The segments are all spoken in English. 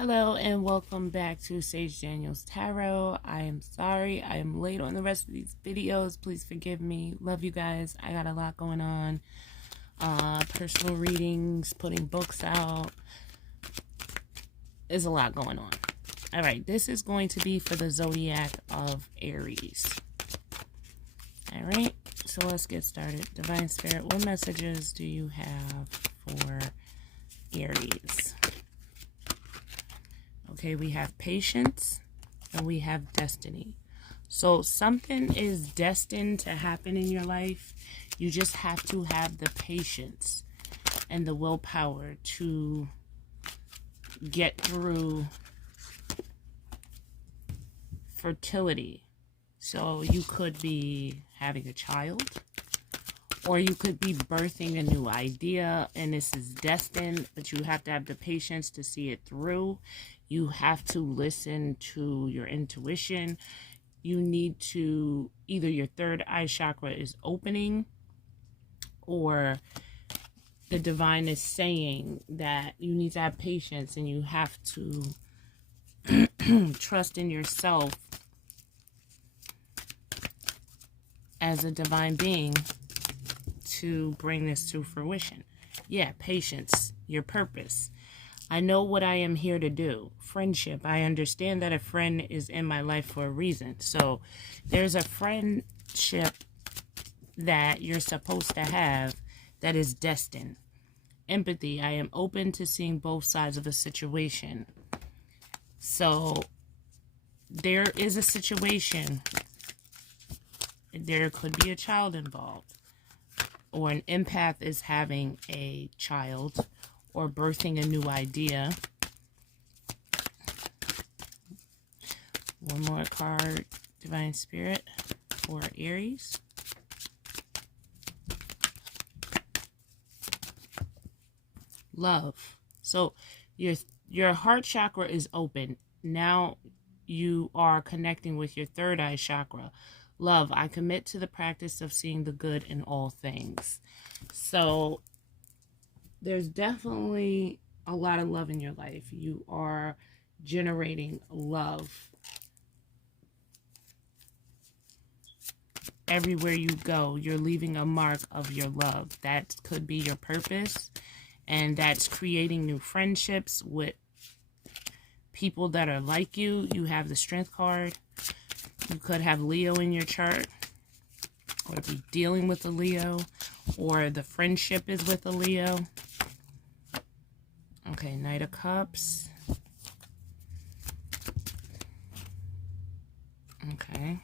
Hello and welcome back to Sage Daniel's Tarot. I am sorry I am late on the rest of these videos. Please forgive me. Love you guys. I got a lot going on. Personal readings, putting books out. There's a lot going on. Alright, this is going to be for the zodiac of Aries. Alright, so let's get started. Divine Spirit, what messages do you have for Aries? Okay, we have patience and we have destiny. So something is destined to happen in your life. You just have to have the patience and the willpower to get through fertility. So you could be having a child, or you could be birthing a new idea and this is destined, but you have to have the patience to see it through. You have to listen to your intuition. You need to, either your third eye chakra is opening, or the divine is saying that you need to have patience and you have to trust in yourself as a divine being to bring this to fruition. Yeah, patience, your purpose. I know what I am here to do. Friendship. I understand that a friend is in my life for a reason. So there's a friendship that you're supposed to have that is destined. Empathy. I am open to seeing both sides of a situation. So there is a situation. There could be a child involved, or an empath is having a child or birthing a new idea. One more card, Divine Spirit, for Aries. Love. So your heart chakra is open. Now you are connecting with your third eye chakra. Love. I commit to the practice of seeing the good in all things. So there's definitely a lot of love in your life. You are generating love everywhere you go. You're leaving a mark of your love. That could be your purpose, and that's creating new friendships with people that are like you. You have the Strength card. You could have Leo in your chart, or be dealing with a Leo, or the friendship is with a Leo. Okay, Knight of Cups. Okay,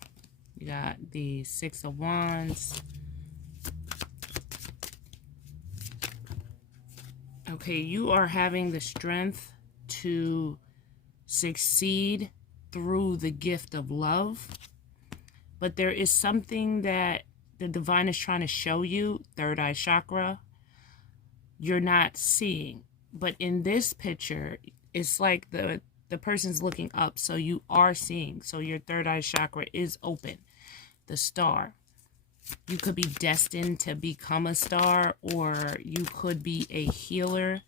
you got the Six of Wands. Okay, you are having the strength to succeed through the gift of love. But there is something that the divine is trying to show you, third eye chakra, you're not seeing. But in this picture, it's like the person's looking up, so you are seeing. So your third eye chakra is open. The Star. You could be destined to become a star, or you could be a healer,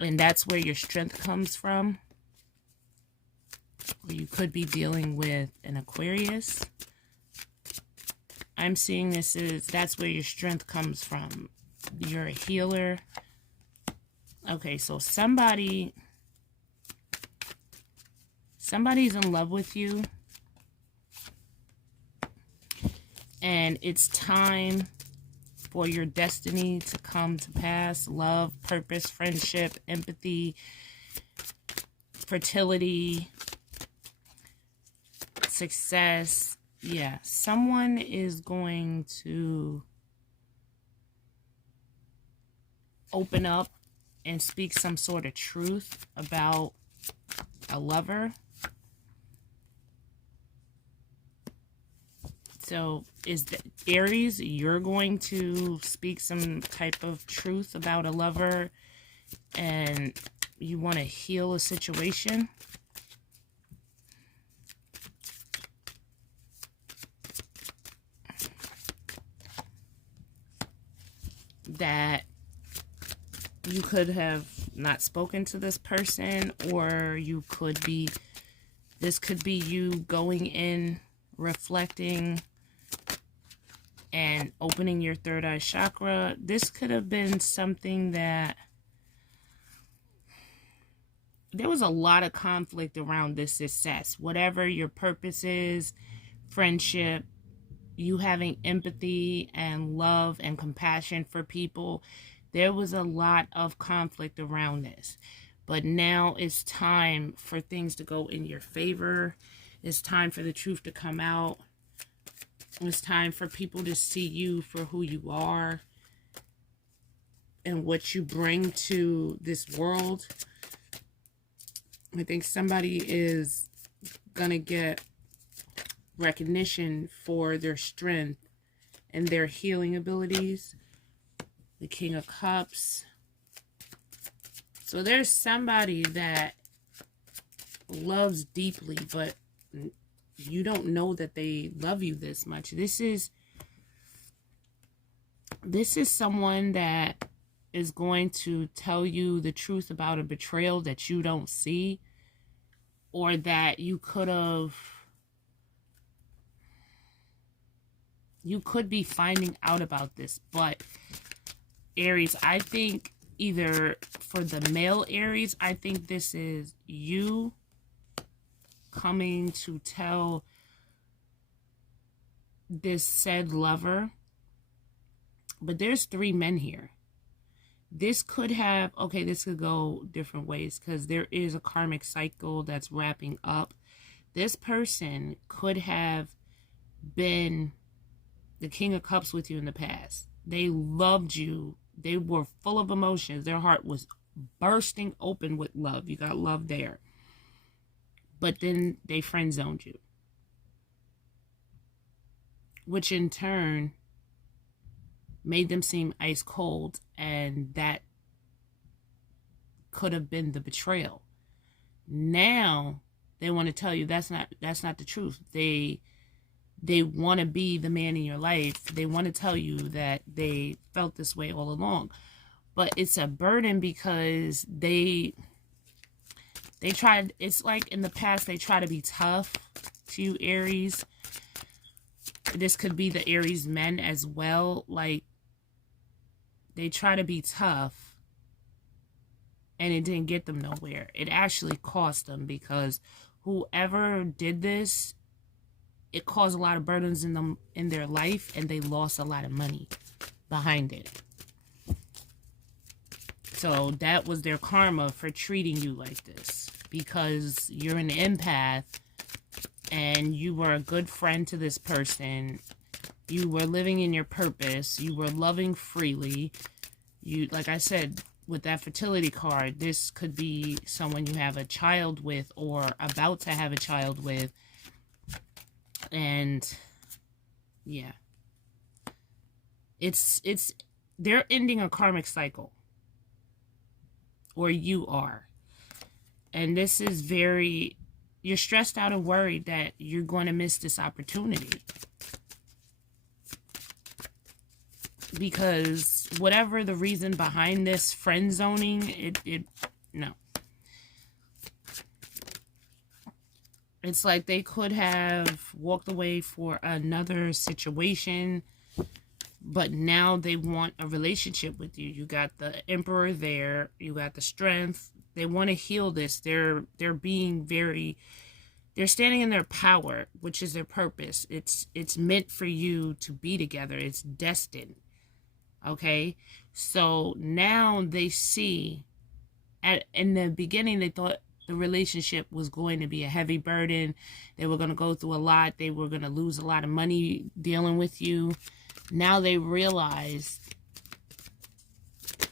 and that's where your strength comes from. Or you could be dealing with an Aquarius. I'm seeing this as that's where your strength comes from. You're a healer. Okay, so somebody's in love with you, and it's time for your destiny to come to pass. Love, purpose, friendship, empathy, fertility, success. Yeah, someone is going to open up and speak some sort of truth about a lover. So is the Aries, you're going to speak some type of truth about a lover, and you want to heal a situation. That you could have not spoken to this person, or this could be you going in, reflecting, and opening your third eye chakra. This could have been something that there was a lot of conflict around this success. Whatever your purpose is, friendship, you having empathy and love and compassion for people, there was a lot of conflict around this. But now it's time for things to go in your favor. It's time for the truth to come out. It's time for people to see you for who you are and what you bring to this world. I think somebody is going to get recognition for their strength and their healing abilities. The King of Cups. So there's somebody that loves deeply, but you don't know that they love you this much. This is someone that is going to tell you the truth about a betrayal that you don't see, or that you could be finding out about this. But Aries, I think either for the male Aries, I think this is you coming to tell this said lover. But there's 3 men here. This could have, okay, this could go different ways because there is a karmic cycle that's wrapping up. This person could have been the King of Cups with you in the past. They loved you. They were full of emotions. Their heart was bursting open with love. You got love there. But then they friend zoned you, which in turn made them seem ice cold, and that could have been the betrayal. Now they want to tell you that's not the truth. They want to be the man in your life. They want to tell you that they felt this way all along. But it's a burden because they tried, it's like in the past they try to be tough to you, Aries. This could be the Aries men as well. Like, they try to be tough and it didn't get them nowhere. It actually cost them, because whoever did this, it caused a lot of burdens in their life, and they lost a lot of money behind it. So that was their karma for treating you like this, because you're an empath and you were a good friend to this person. You were living in your purpose. You were loving freely. You, like I said, with that fertility card, this could be someone you have a child with or about to have a child with. And yeah, they're ending a karmic cycle, or you are. And this is you're stressed out and worried that you're going to miss this opportunity. Because whatever the reason behind this friend zoning, no. It's like they could have walked away for another situation, but now they want a relationship with you. You got the Emperor there. You got the Strength. They want to heal this. They're standing in their power, which is their purpose. It's meant for you to be together. It's destined. Okay? So now they see, in the beginning they thought the relationship was going to be a heavy burden. They were going to go through a lot. They were going to lose a lot of money dealing with you. Now they realize,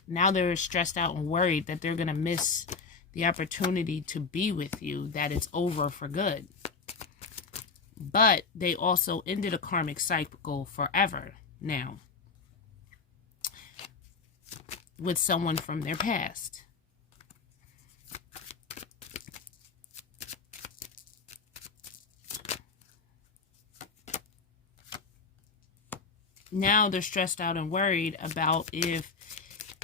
now they're stressed out and worried that they're going to miss the opportunity to be with you, that it's over for good. But they also ended a karmic cycle forever now with someone from their past. Now they're stressed out and worried about if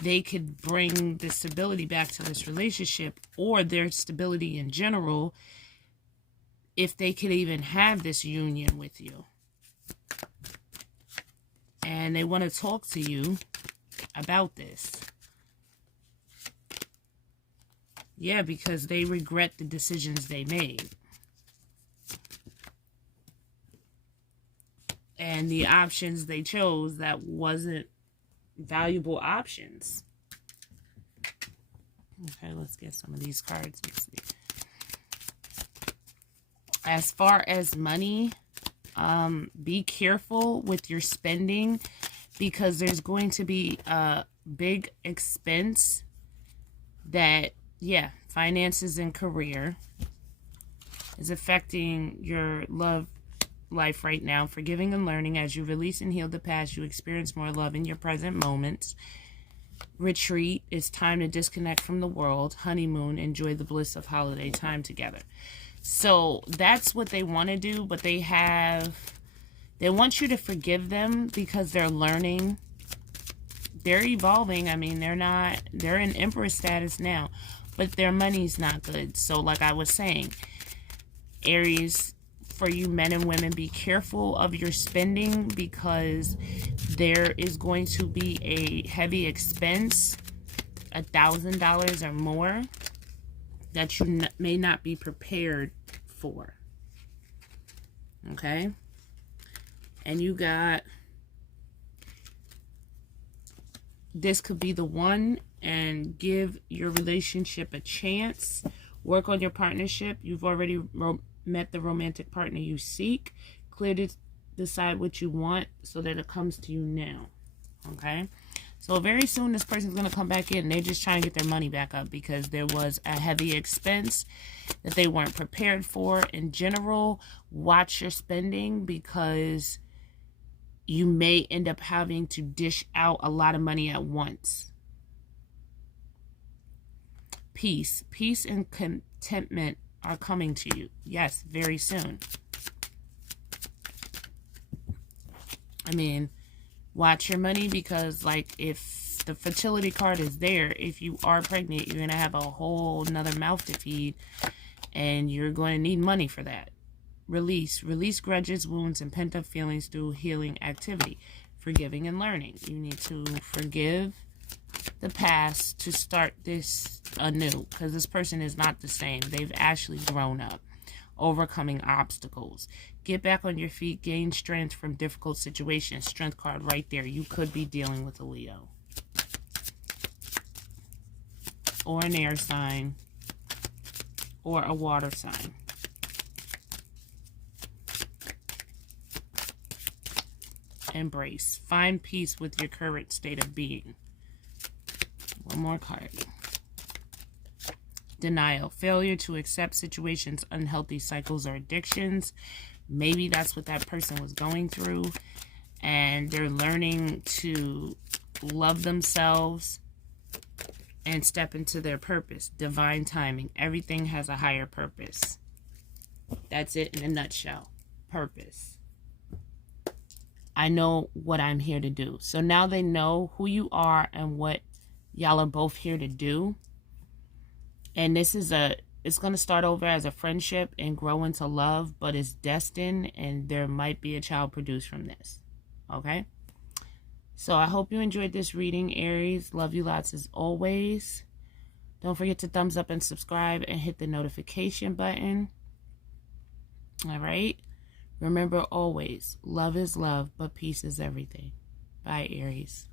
they could bring the stability back to this relationship, or their stability in general, if they could even have this union with you. And they want to talk to you about this. Yeah, because they regret the decisions they made. And the options they chose that wasn't valuable options. Okay, let's get some of these cards. Let's see. As far as money, be careful with your spending, because there's going to be a big expense that, yeah, finances and career is affecting your love life right now. Forgiving and learning. As you release and heal the past, you experience more love in your present moments. Retreat. It's time to disconnect from the world. Honeymoon. Enjoy the bliss of holiday time together. So that's what they want to do, but they want you to forgive them because they're learning. They're evolving. I mean, they're in emperor status now, but their money's not good. So like I was saying, Aries, for you men and women, be careful of your spending, because there is going to be a heavy expense, $1,000 or more, that you may not be prepared for. Okay? And you got, this could be the one, and give your relationship a chance. Work on your partnership. You've already met the romantic partner you seek. Clearly decide what you want so that it comes to you now. Okay? So very soon this person's going to come back in. They're just trying to get their money back up because there was a heavy expense that they weren't prepared for. In general, watch your spending, because you may end up having to dish out a lot of money at once. Peace. Peace and contentment are coming to you. Yes, very soon. I mean, watch your money, because like if the fertility card is there, if you are pregnant, you're going to have a whole nother mouth to feed, and you're going to need money for that. Release. Release grudges, wounds, and pent-up feelings through healing activity. Forgiving and learning. You need to forgive the past to start this anew, because this person is not the same. They've actually grown up. Overcoming obstacles. Get back on your feet. Gain strength from difficult situations. Strength card right there. You could be dealing with a Leo, or an air sign, or a water sign. Embrace. Find peace with your current state of being. One more card. Denial. Failure to accept situations, unhealthy cycles, or addictions. Maybe that's what that person was going through, and they're learning to love themselves and step into their purpose. Divine timing. Everything has a higher purpose. That's it in a nutshell. Purpose. I know what I'm here to do. So now they know who you are and what y'all are both here to do. And this is it's going to start over as a friendship and grow into love, but it's destined, and there might be a child produced from this. Okay? So I hope you enjoyed this reading, Aries. Love you lots as always. Don't forget to thumbs up and subscribe and hit the notification button. All right? Remember always, love is love, but peace is everything. Bye, Aries.